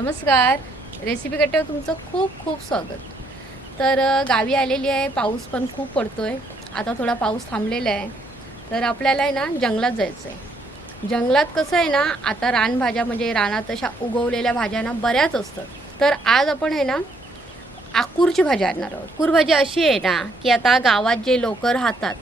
नमस्कार. रेसिपी कट्ट्यावर तुमचं खूप खूप स्वागत. तर गावी आलेली आहे. पाऊस पण खूप पडतो आहे आता थोडा पाऊस थांबलेला आहे. तर आपल्याला आहे ना जंगलात जायचं आहे जंगलात कसं आहे ना आता रानभाज्या म्हणजे रानात अशा उगवलेल्या भाज्या ना बऱ्याच असतात. तर आज आपण आहे ना आकूरची भाजी आणणार आहोत. आकूर भाजी अशी आहे ना की आता गावात जे लोक राहतात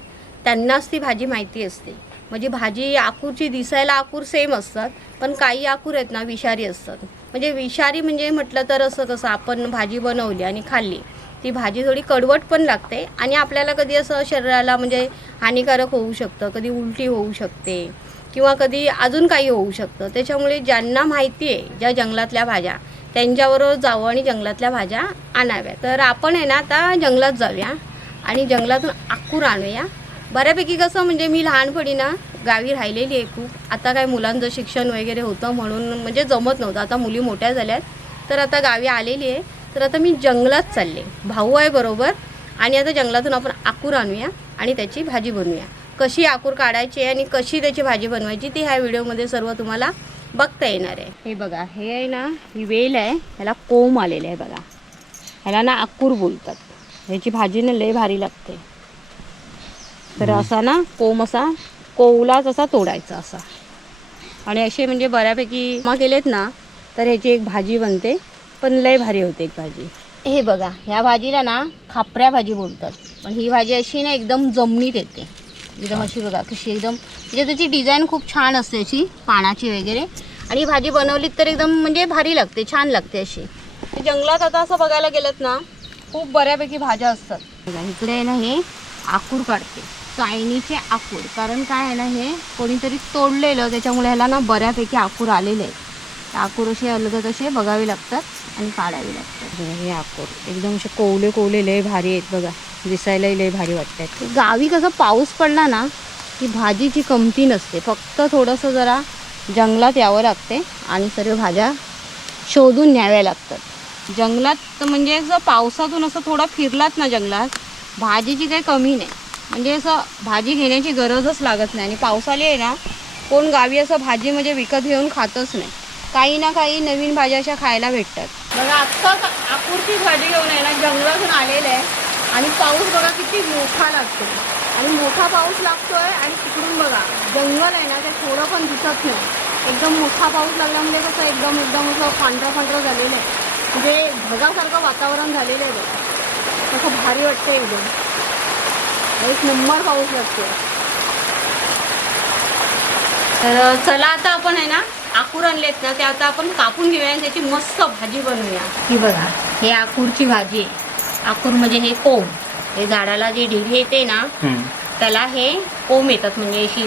त्यांनाच ती भाजी माहिती असते. म्हणजे भाजी आकूरची दिसायला आकूर सेम असतात पण काही आकूर आहेत ना विषारी असतात. म्हणजे विषारी म्हणजे म्हटलं तर असं कसं आपण भाजी बनवली आणि खाल्ली ती भाजी थोडी कडवट पण लागते आणि आपल्याला कधी असं शरीराला म्हणजे हानिकारक होऊ शकतं कधी उलटी होऊ शकते किंवा कधी अजून काही होऊ शकतं. त्याच्यामुळे ज्यांना माहिती आहे ज्या जंगलातल्या भाज्या त्यांच्याबरोबर जावं आणि जंगलातल्या भाज्या आणाव्या. तर आपण आहे ना आता जंगलात जाऊया आणि जंगलातून आकूर आणूया. बऱ्यापैकी कसं म्हणजे मी लहानपणी ना गावी राहिलेली आहे खूप. आता काय मुलांचं शिक्षण वगैरे होतं म्हणून म्हणजे जमत नव्हतं. आता मुली मोठ्या झाल्यात. तर आता गावी आलेली आहे. तर आता मी जंगलात चालले. भाऊ आहे बरोबर. आणि आता जंगलातून आपण आकूर आणूया आणि त्याची भाजी बनवूया. कशी आकूर काढायची आहे आणि कशी त्याची भाजी बनवायची ती ह्या व्हिडिओमध्ये सर्व तुम्हाला बघता येणार आहे. हे बघा हे आहे ना ही वेल आहे. ह्याला कोंब आलेलं आहे बघा. ह्याला ना आकूर बोलतात. ह्याची भाजी ना लय भारी लागते. तर असा ना कोंब असा कोवलाच असा तोडायचा असा. आणि असे म्हणजे बऱ्यापैकी मा केलेत ना तर ह्याची एक भाजी बनते पण लय भारी होते एक भाजी. हे बघा ह्या भाजीला ना खापऱ्या भाजी बोलतात. पण ही भाजी अशी ना एकदम जमनीत येते. एकदम अशी बघा कशी एकदम म्हणजे त्याची डिझाईन खूप छान असते अशी पानाची वगैरे. आणि ही भाजी बनवलीत तर एकदम म्हणजे भारी लागते छान लागते अशी. जंगलात आता असं बघायला गेलं ना खूप बऱ्यापैकी भाज्या असतात. इकडे ना हे आकूर काढते. चायनीचे आकूर. कारण काय आहे ना हे कोणीतरी तोडलेलं त्याच्यामुळे ह्याला ना बऱ्यापैकी आकूर आलेले आहेत. आकूर असे अलगद असे बघावे लागतात आणि काढावे लागतात. हे आकूर. एकदम असे कोवले कोवले लय भारी आहेत बघा. दिसायलाही लय भारी वाटतात. गावी कसं पाऊस पडला ना की भाजीची कमती नसते. फक्त थोडंसं जरा जंगलात यावं लागते आणि सर्व भाज्या शोधून न्याव्या लागतात. जंगलात तर म्हणजे असं पावसातून असं थोडं फिरलात ना जंगलात भाजीची काही कमी नाही. म्हणजे असं भाजी घेण्याची गरजच लागत नाही. आणि पावसाळी आहे ना कोण गावी असं भाजी म्हणजे विकत घेऊन खातच नाही. काही ना काही नवीन भाज्या अशा खायला भेटतात. बघा आत्ताच आपूरचीच भाजी घेऊन आहे ना जंगलातून आलेलं आहे. आणि पाऊस बघा किती मोठा लागतो. आणि मोठा पाऊस लागतोय आणि तिकडून बघा जंगल आहे ना ते थोडं पण दिसत नाही. एकदम मोठा पाऊस लागल्यामुळे कसं एकदम एकदम असं पांढरं पांढरं झालेलं आहे. म्हणजे ढगासारखं वातावरण झालेलं आहे बघा. कसं भारी वाटतं एकदम. एक नंबर पाऊस लागतो तर चला आता आपण आहे ना आकूर आणलेत ना ते आता आपण कापून घेऊया आणि त्याची मस्त भाजी बनवूया. ही बघा हे आकूरची भाजी आहे. आकूर म्हणजे हे कोंब. हे झाडाला जे ढिरी येते ना त्याला हे कोंब येतात. म्हणजे अशी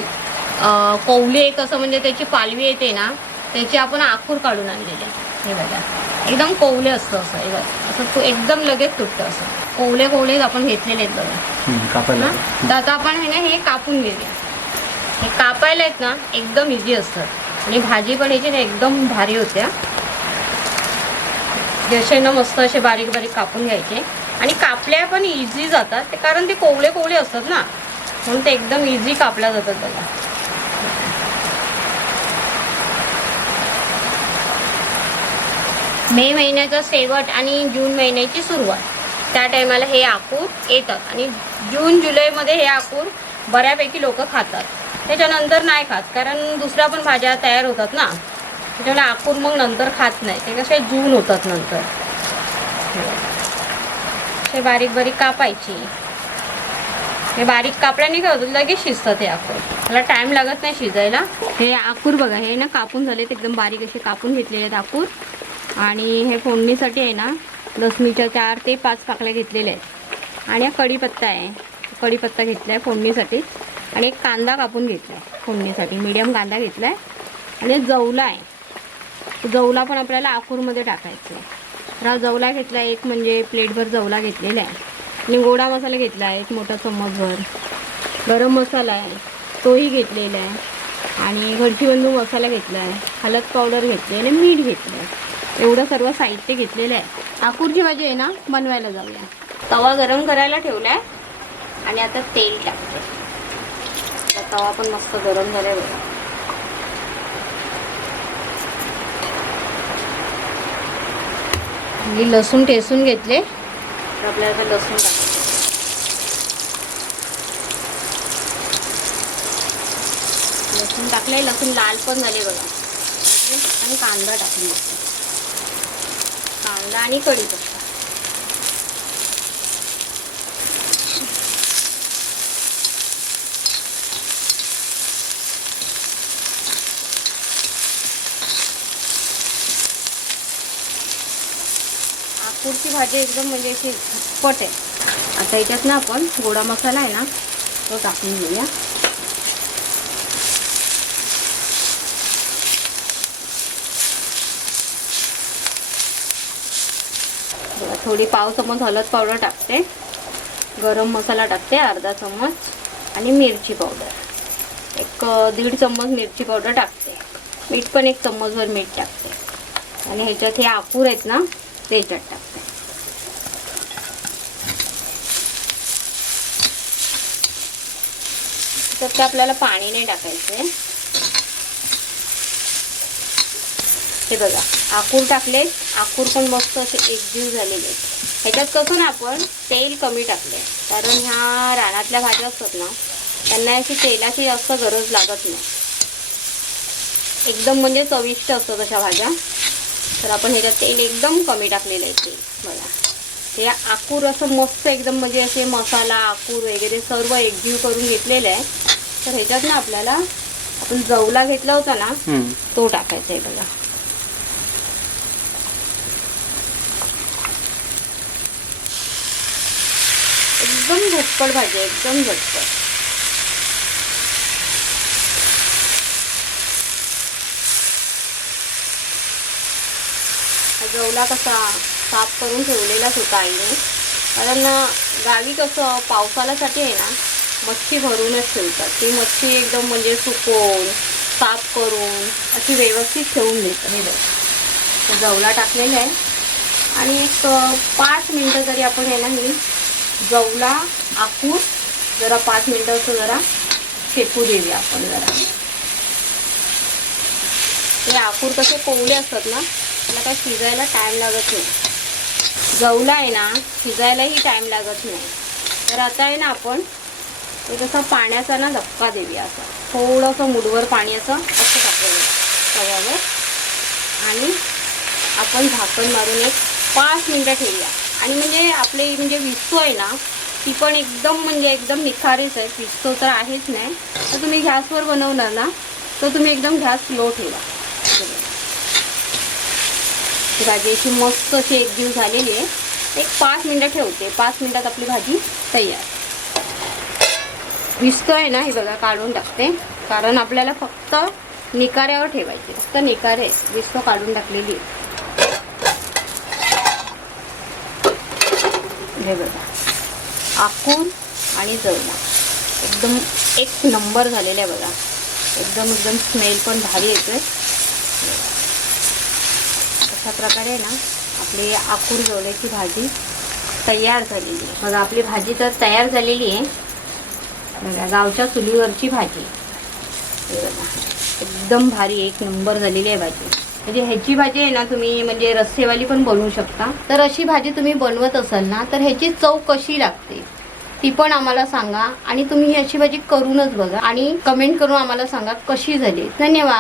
अं, कौले कसं म्हणजे त्याची पालवी येते ना त्याची आपण आखूर काढून आणलेले हे बघा. एकदम कोवले असतं असं हे बघा. असं तू एकदम लगेच तुटतं असं. कोवले कोवले आपण घेतलेले आहेत बघा. कापायला. ना तर आता आपण आहे ना हे कापून घेऊया. हे कापायला आहेत ना एकदम इझी असतात. आणि भाजी पण याची ना एकदम भारी होत्या. जसे ना मस्त असे बारीक बारीक कापून घ्यायचे. आणि कापल्या पण इझी जातात. ते कारण ते कोवळे कोवळे असतात ना. म्हणून ते एकदम इझी कापल्या जातात बघा. मे महिन्याचा शेवट आणि जून महिन्याची सुरुवात. त्या टायमाला हे आकूर येतात. आणि जून जुलैमध्ये हे आकूर बऱ्यापैकी लोक खातात. त्याच्यानंतर नाही खात कारण दुसऱ्या पण भाज्या तयार होतात ना. त्याच्यामुळे आकूर मग नंतर खात नाही. ते कसे जून होतात नंतर. हे बारीक बारीक कापायची. हे बारीक कापड्याने काय होतं? लगेच शिजतात हे आकूर. त्याला टाईम लागत नाही शिजायला. हे आकूर बघा हे ना कापून झालेत. एकदम बारीक असे कापून घेतलेले आहेत आकूर. आणि हे फोडणीसाठी आहे ना लसणीच्या चार ते पाच पाकळ्या घेतलेल्या आहेत. आणि हा कढीपत्ता आहे. कढीपत्ता घेतला आहे फोडणीसाठी. आणि एक कांदा कापून घेतला आहे फोडणीसाठी. मीडियम कांदा घेतला आहे आणि जवला आहे. जवला पण आपल्याला आकूरमध्ये टाकायचं आहे तर हा जवला घेतला आहे एक म्हणजे प्लेटभर जवला घेतलेला आहे. आणि गोडा मसाला घेतला आहे एक मोठा चम्मचभर. गरम मसाला आहे. तोही घेतलेला आहे. आणि घरची बंधू मसाला घेतला आहे हळद पावडर घेतली आहे आणि मीठ घेतलं आहे एवढं सर्व साहित्य घेतलेलं आहे. आकूरची भाजी आहे ना बनवायला जाऊया. तवा गरम करायला ठेवला आहे आणि आता तेल टाकतो तवा पण मस्त गरम झालाय बघा. मी लसूण ठेसून घेतले. तर आपल्याला लसूण टाकतो लसूण टाकले लसूण लाल पण झाले बघा. आणि कांदा टाकले कांदा आणि कढीपत्ता आकूरची भाजी एकदम म्हणजे अशी झटपट आहे. आता याच्यात ना आपण गोडा मसाला आहे ना तो टाकून घेऊया. थोडी पाव चमच हळद पावडर टाकते. गरम मसाला टाकते अर्धा चमच. आणि मिरची पावडर. एक दीड चम्मच मिरची पावडर टाकते. मीठ पण एक चम्मचभर मीठ टाकते. आणि ह्याच्यात हे आकूर आहेत ना ते ह्याच्यात टाकते. तर ते आपल्याला पाणी नाही टाकायचं आहे हे बघा आकूर टाकले आकूर पण मस्त असे एकजीव झालेले आहेत. ह्याच्यात कसं ना आपण तेल कमी टाकले कारण ह्या रानातल्या भाज्या असतात ना त्यांना अशी तेलाची जास्त गरज लागत नाही. एकदम म्हणजे चविष्ट असतात अशा भाज्या. तर आपण ह्याच्यात तेल एकदम कमी टाकलेलं आहे तेल. बघा. हे आकूर असं मस्त एकदम म्हणजे असे मसाला आकूर वगैरे सर्व एकजीव करून घेतलेलं आहे. तर ह्याच्यात ना आपल्याला आपण जवला घेतला होता ना. तो टाकायचा आहे बघा. एकदम झटपट भाजी आहे, एकदम झटपट जवला कसा साफ करून ठेवलेलाच होता आईने कारण गावी कसं पावसाळ्यासाठी आहे ना मच्छी भरूनच ठेवतात. ती मच्छी एकदम म्हणजे सुकवून साफ करून अशी व्यवस्थित ठेवून देतात. हे बघ. जवला टाकलेला आहे. आणि एक पाच मिनटं तरी आपण आहे ना ही जवला आखून जरा पाच मिनटं असं जरा शेकू देऊया आपण जरा. ते आकूर कसे कोवळे असतात ना त्याला काय शिजायला टाईम लागत नाही. जवला आहे ना शिजायलाही टाईम लागत नाही. तर आता आहे ना आपण ते कसं पाण्याचा ना धक्का देऊया असं. थोडंसं मुडवर पाणी असं असं टाकूया तव्यावर. आणि आपण झाकण मारून एक पाच मिनटं ठेवूया. आणि म्हणजे आपली म्हणजे विस्तू आहे ना ती पण एकदम म्हणजे एकदम निखारीच आहे. विस्तू तर आहेच नाही. तर तुम्ही गॅसवर बनवणार ना तर तुम्ही एकदम गॅस स्लो ठेवा. भाजी अशी मस्त अशी एक दिवस झालेली आहे. एक पाच मिनटं ठेवते. पाच मिनटात आपली भाजी तयार. विस्तू आहे ना हे बघा काढून टाकते. कारण आपल्याला फक्त निकाऱ्यावर ठेवायची. फक्त निकारे. विस्तू काढून टाकलेली आहे. हे बघा. आखून आणि जवला एकदम एक नंबर झालेला आहे बघा. एकदम एकदम स्मेल पण भारी येतोय. अशा प्रकारे ना आपली आकूर जवळ्याची भाजी तयार झालेली आहे. बघा आपली भाजी तर तयार झालेली आहे. बघा गावच्या चुलीवरची भाजी. हे बघा. एकदम भारी एक नंबर झालेली आहे भाजी. म्हणजे ह्याची भाजी आहे ना तुम्ही म्हणजे रस्सेवाली पण बनवू शकता. तर अशी भाजी तुम्ही बनवत असाल ना तर ह्याची चव कशी लागते? ती पण आम्हाला सांगा. आणि तुम्ही ही अशी भाजी करूनच बघा. आणि कमेंट करून आम्हाला सांगा कशी झाली. धन्यवाद.